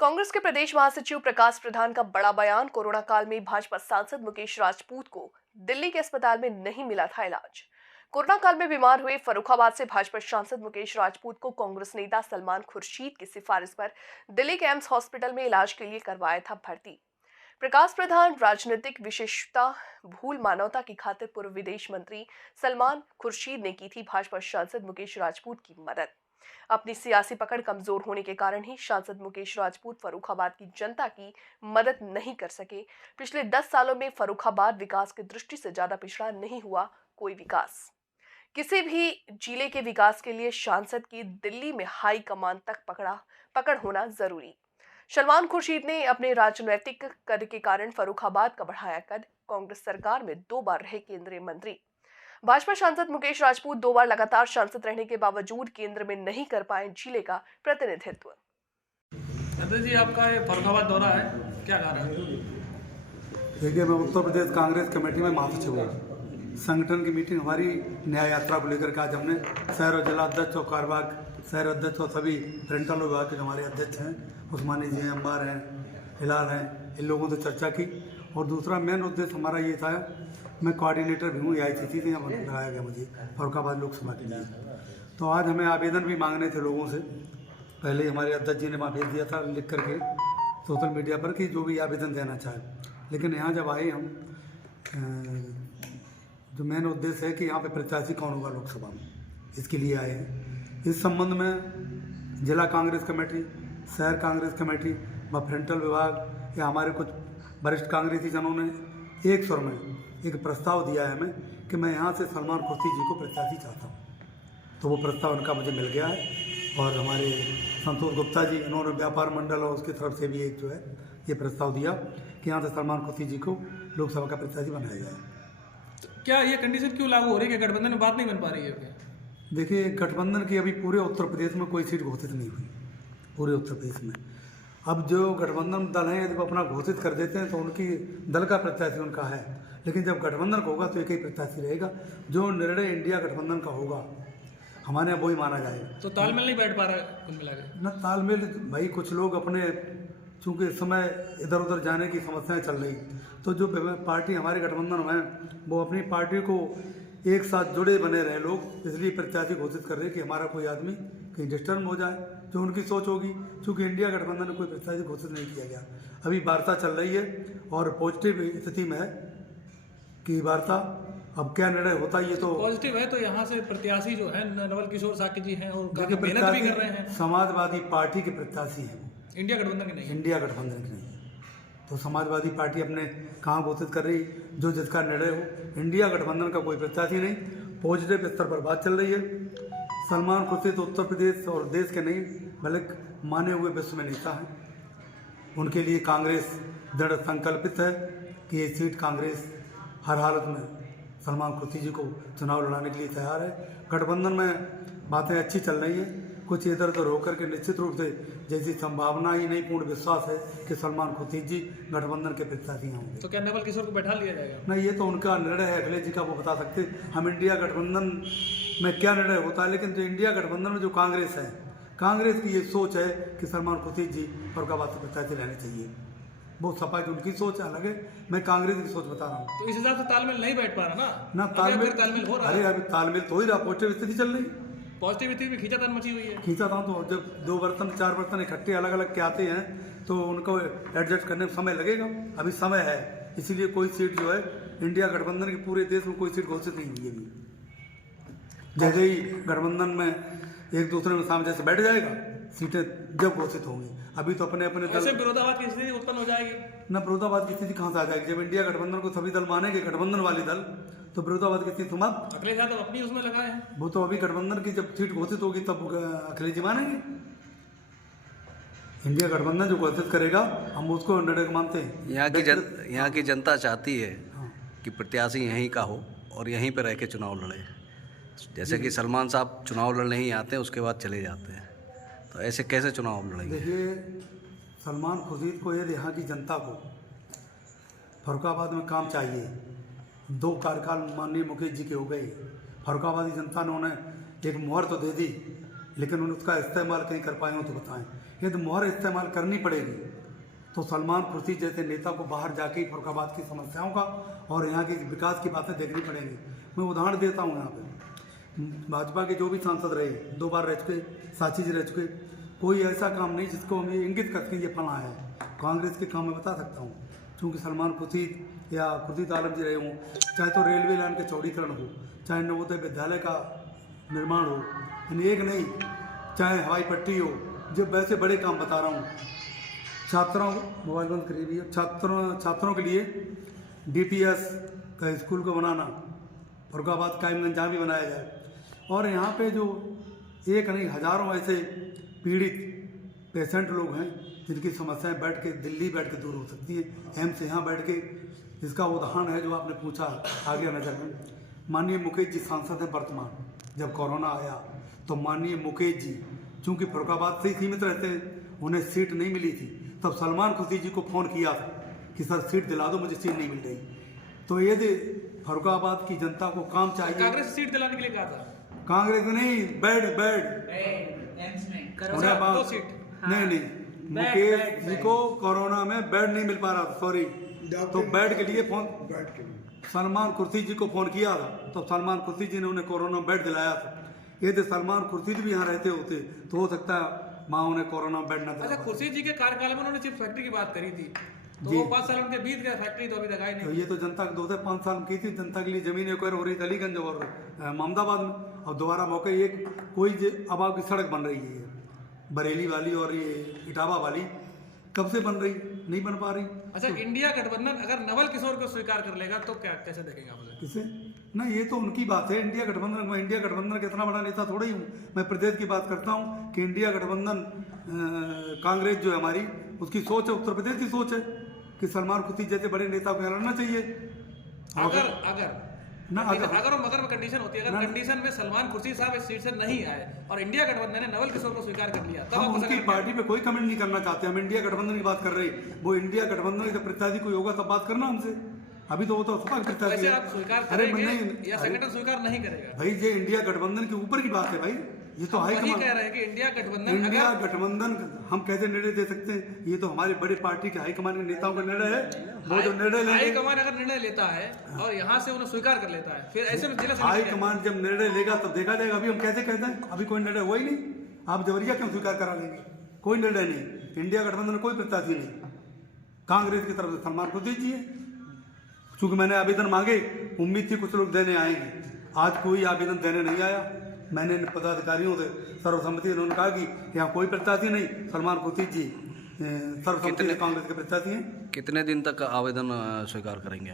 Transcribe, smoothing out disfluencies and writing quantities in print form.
कांग्रेस के प्रदेश महासचिव प्रकाश प्रधान का बड़ा बयान। कोरोना काल में भाजपा सांसद मुकेश राजपूत को दिल्ली के अस्पताल में नहीं मिला था इलाज। कोरोना काल में बीमार हुए फर्रुखाबाद से भाजपा सांसद मुकेश राजपूत को कांग्रेस नेता सलमान खुर्शीद की सिफारिश पर दिल्ली के एम्स हॉस्पिटल में इलाज के लिए करवाया था भर्ती। प्रकाश प्रधान राजनीतिक विशेषता भूल मानवता की खातिर पूर्व विदेश मंत्री सलमान खुर्शीद ने की थी भाजपा सांसद मुकेश राजपूत की मदद। अपनी सियासी पकड़ कमजोर होने के कारण ही सांसद मुकेश राजपूत फर्रुखाबाद की जनता की मदद नहीं कर सके। पिछले 10 सालों में फर्रुखाबाद विकास की दृष्टि से ज्यादा पिछड़ा नहीं हुआ कोई विकास। किसी भी जिले के विकास के लिए सांसद की दिल्ली में हाई कमान तक पकड़ होना जरूरी। सलमान खुर्शीद ने अपने राजनीतिक कद के कारण फर्रुखाबाद का बढ़ाया कद। कांग्रेस सरकार में 2 बार रहे केंद्रीय मंत्री। भाजपा सांसद मुकेश राजपूत 2 बार लगातार सांसद रहने के बावजूद केंद्र में नहीं कर पाए जिले का प्रतिनिधित्व। जी, आपका ये फर्रुखाबाद दौरा है, क्या कारण है? देखिए, मैं उत्तर प्रदेश कांग्रेस कमेटी में महासचिव हूँ। संगठन की मीटिंग हमारी न्याय यात्रा को लेकर के आज हमने शहर और जिला अध्यक्ष और कार्यवाहक शहर अध्यक्ष और सभी रेंटल विभाग के हमारे अध्यक्ष हैं, उस्मानी जी हैं, अम्बार हैं, हिलाल हैं, इन लोगों से चर्चा की। और दूसरा मेन उद्देश्य हमारा ये था, मैं कोऑर्डिनेटर भी हूँ AICC से, यहाँ लगाया गया मुझे फर्रुखाबाद लोकसभा के लिए। तो आज हमें आवेदन भी मांगने थे लोगों से। पहले हमारे अध्यक्ष जी ने वहाँ भेज दिया था लिख करके सोशल मीडिया पर कि जो भी आवेदन देना चाहे। लेकिन यहाँ जब आए हम, जो मेन उद्देश्य है कि यहाँ पे प्रत्याशी कौन होगा लोकसभा में, इसके लिए आए हैं। इस संबंध में जिला कांग्रेस कमेटी, शहर कांग्रेस कमेटी व फ्रंटल विभाग या हमारे कुछ वरिष्ठ कांग्रेसी जनों ने एक स्वर में एक प्रस्ताव दिया है हमें कि मैं यहाँ से सलमान खुर्शीद जी को प्रत्याशी चाहता हूँ। तो वो प्रस्ताव उनका मुझे मिल गया है। और हमारे संतोष गुप्ता जी, इन्होंने व्यापार मंडल और उसकी तरफ से भी एक जो है ये प्रस्ताव दिया कि यहाँ से सलमान खुर्शीद जी को लोकसभा का प्रत्याशी बनाया जाए। क्या ये कंडीशन क्यों लागू हो रही है कि गठबंधन में बात नहीं बन पा रही है? देखिए, गठबंधन की अभी पूरे उत्तर प्रदेश में कोई सीट घोषित नहीं हुई, पूरे उत्तर प्रदेश में। अब जो गठबंधन दल हैं जब अपना घोषित कर देते हैं तो उनकी दल का प्रत्याशी उनका है, लेकिन जब गठबंधन का होगा तो एक ही प्रत्याशी रहेगा। जो निर्णय इंडिया गठबंधन का होगा हमारे यहाँ वही माना जाएगा। तो तालमेल नहीं बैठ पा रहा है कुल मिला के? न तालमेल, भाई कुछ लोग अपने, चूँकि इस समय इधर उधर जाने की समस्याएं चल रही, तो जो पार्टी हमारे गठबंधन में वो अपनी पार्टी को एक साथ जुड़े बने रहे लोग, इसलिए प्रत्याशी घोषित कर रहे हैं कि हमारा कोई आदमी कहीं डिस्टर्ब हो जाए, जो उनकी सोच होगी। चूँकि इंडिया गठबंधन में कोई प्रत्याशी घोषित नहीं किया गया। अभी वार्ता चल रही है और पॉजिटिव स्थिति में है कि वार्ता, अब क्या निर्णय होता है ये तो पॉजिटिव है। तो यहाँ से प्रत्याशी जो है नवल किशोर साकी जी हैं और काफी मेहनत भी कर रहे हैं। समाजवादी पार्टी के प्रत्याशी हैं, इंडिया गठबंधन के नहीं। इंडिया गठबंधन की नहीं। तो समाजवादी पार्टी अपने कहाँ घोषित कर रही, जो जिसका निर्णय हो। इंडिया गठबंधन का कोई प्रत्याशी नहीं। पॉजिटिव स्तर पर बात चल रही है। सलमान खुर्शीद उत्तर प्रदेश और देश के नहीं बल्कि माने हुए विश्व में नेता हैं। उनके लिए कांग्रेस दृढ़ संकल्पित है कि ये सीट कांग्रेस हर हालत में सलमान खुर्शीद जी को चुनाव लड़ाने के लिए तैयार है। गठबंधन में बातें अच्छी चल रही हैं। कुछ इधर उधर होकर के निश्चित रूप से जैसी संभावना ही नहीं, पूर्ण विश्वास है कि सलमान खुर्शीद जी गठबंधन के प्रत्याशी होंगे। तो क्या नवल किशोर को बैठा लिया जाएगा? नहीं, ये तो उनका निर्णय है, अखिलेश जी का, वो बता सकते। हम इंडिया गठबंधन में क्या निर्णय होता है, लेकिन जो इंडिया गठबंधन में जो कांग्रेस है, कांग्रेस की ये सोच है कि सलमान खुर्शीद जी फर्रुखाबाद से प्रत्याशी रहने चाहिए। वो सपा की उनकी सोच अलग है, मैं कांग्रेस की सोच बता रहा हूँ। तो इस हिसाब से तालमेल नहीं बैठ पा रहा ना तालमेल हो रहा है। अरे अभी तालमेल तो हो ही रहा, पॉजिटिव स्थिति चल रही। पॉजिटिविटी में खींचातान मची हुई है। खींचातान तो जब 2 बर्तन 4 बर्तन इकट्ठे अलग अलग के आते हैं तो उनको एडजस्ट करने में समय लगेगा। अभी समय है, इसीलिए कोई सीट जो है इंडिया गठबंधन के पूरे देश में कोई सीट घोषित नहीं हुई अभी। जैसे ही गठबंधन में एक दूसरे में सामने से बैठ जाएगा, सीटें जब घोषित होंगी। अभी तो अपने अपने दल विरोधाभास की स्थिति उत्पन्न हो जाएगी। न विरोधाभास की स्थिति कहाँ से आ जाएगी? जब इंडिया गठबंधन को सभी दल मानेंगे, गठबंधन वाली दल, तो विरोधाभास की स्थिति तुम अखिलेश यादव अपनी उसमें लगाए हैं। वो तो अभी गठबंधन की जब सीट घोषित होगी तब अखिलेश जी मानेंगे। इंडिया गठबंधन जो घोषित करेगा हम उसको निर्णय मानते हैं। यहाँ की जनता चाहती है कि प्रत्याशी यहीं का हो और यहीं पर रह के चुनाव लड़े। जैसे कि सलमान साहब चुनाव लड़ने ही आते हैं, उसके बाद चले जाते हैं, तो ऐसे कैसे चुनाव लड़ेंगे? देखिए, सलमान खुर्शीद को यदि यहाँ की जनता को फर्रुखाबाद में काम चाहिए, 2 कार्यकाल माननीय मुकेश जी के हो गए, फर्रुखाबादी जनता ने उन्हें एक मुहर तो दे दी, लेकिन उसका इस्तेमाल कहीं कर पाए हो तो बताएं। यदि मोहर इस्तेमाल करनी पड़ेगी तो सलमान खुर्शीद जैसे नेता को बाहर जाके फरुखाबाद की समस्याओं का और यहाँ के विकास की बातें देखनी पड़ेंगी। मैं उदाहरण देता हूँ, यहाँ पे भाजपा के जो भी सांसद रहे, 2 बार रह चुके, साची जी रह चुके, कोई ऐसा काम नहीं जिसको हमें इंगित करके ये फला है। कांग्रेस के काम मैं बता सकता हूँ, क्योंकि सलमान खुर्शीद या खुर्शीद आलम जी रहे हों, चाहे तो रेलवे लाइन के चौड़ीकरण हो, चाहे नवोदय विद्यालय का निर्माण हो, यानी एक नहीं, चाहे हवाई पट्टी हो, जब वैसे बड़े काम बता रहा हूँ। छात्रों मोबाइल बंद करीबी छात्रों के लिए DPS का स्कूल को बनाना, फरुखाबाद कायमगंज जहाँ भी बनाया जाए। और यहाँ पे जो एक नहीं हज़ारों ऐसे पीड़ित पेशेंट लोग हैं जिनकी समस्याएं बैठ के दिल्ली बैठ के दूर हो सकती हैं, एम्स यहाँ बैठ के। इसका उदाहरण है जो आपने पूछा आगे नज़र में, माननीय मुकेश जी सांसद हैं वर्तमान। जब कोरोना आया तो माननीय मुकेश जी चूँकि फरुखाबाद से ही सीमित रहते हैं, उन्हें सीट नहीं मिली थी, तब सलमान खुर्शीद जी को फ़ोन किया था कि सर सीट दिला दो, मुझे सीट नहीं मिल रही। तो ये फरुखाबाद की जनता को काम चाहिए। कांग्रेस से सीट दिलाने के लिए कहा था, कांग्रेस में नहीं, बेड नहीं मुकेश जी को कोरोना में बेड नहीं मिल पा रहा था, सॉरी, तो बेड के लिए फोन सलमान खुर्शीद जी को फोन किया था, तो सलमान खुर्शीद जी ने उन्हें कोरोना में बेड दिलाया था। यदि सलमान खुर्शीद भी यहाँ रहते होते तो हो सकता है माँ उन्हें कोरोना बेड न अच्छा, खुर्शीद जी के कार्यकाल में उन्होंने चिप्स फैक्ट्री की बात करी थी, तो जी। वो 5 साल उनके बीत गए, फैक्ट्री तो अभी तक आई तो नहीं। ये तो जनता के 2 से 5 साल की थी, जनता के लिए जमीन एक्वायर हो रही थी अलीगंज और मोहम्मदाबाद में, और दोबारा मौके एक कोई अब आपकी सड़क बन रही है बरेली वाली और ये इटावा वाली, कब से बन रही, नहीं बन पा रही। अच्छा, इंडिया गठबंधन अगर नवल किशोर को स्वीकार कर लेगा तो क्या कैसे देखेंगे आप उसे? किसे ना, ये तो उनकी बात है। इंडिया गठबंधन, मैं इंडिया गठबंधन का इतना बड़ा नेता थोड़ा ही हूँ, मैं प्रदेश की बात करता हूँ कि इंडिया गठबंधन कांग्रेस जो है हमारी, उसकी सोच है, उत्तर प्रदेश की सोच है कि सलमान खुर्शीद जैसे बड़े नेता को लड़ना चाहिए। अगर मगर में कंडीशन होती है, अगर कंडीशन में सलमान खुर्शीद साहब इस सीट से नहीं आए और इंडिया गठबंधन ने नवल किशोर को स्वीकार कर लिया, तब हम उनकी पार्टी पे कोई कमेंट नहीं करना चाहते, हम इंडिया गठबंधन की बात कर रहे हैं। वो इंडिया गठबंधन का प्रत्याशी कोई होगा तब बात करना हमसे, अभी तो वो तो सपा प्रत्याशी है। आप स्वीकार करेंगे या संगठन स्वीकार नहीं करेगा? भाई ये इंडिया गठबंधन के ऊपर की बात है भाई, ये तो हाईकमान कह रहे हैं कि इंडिया गठबंधन हम कैसे निर्णय दे सकते हैं, ये तो हमारी बड़ी पार्टी के हाईकमान के नेताओं का निर्णय है। वो जो निर्णय लेंगे, हाईकमान अगर निर्णय लेता है और यहाँ से उन्हें स्वीकार कर लेता है, फिर ऐसे में हाईकमान जब निर्णय लेगा तब देखा जाएगा। अभी हम कैसे कहते हैं, अभी कोई निर्णय हुआ ही नहीं, आप जबरिया क्यों स्वीकार करा लेंगे? कोई निर्णय नहीं, इंडिया गठबंधन में कोई प्रत्याशी नहीं। कांग्रेस की तरफ से सलमान खुर्शीद जी है, चूंकि मैंने आवेदन मांगे, उम्मीद थी कुछ लोग देने आएंगे, आज कोई आवेदन देने नहीं आया। मैंने इन पदाधिकारियों से सर्वसम्मति से उन्होंने कहा कि यहाँ कोई प्रत्याशी नहीं, सलमान खुर्शीद जी सर्वसम्मति से कांग्रेस के प्रत्याशी हैं। कितने दिन तक आवेदन स्वीकार करेंगे?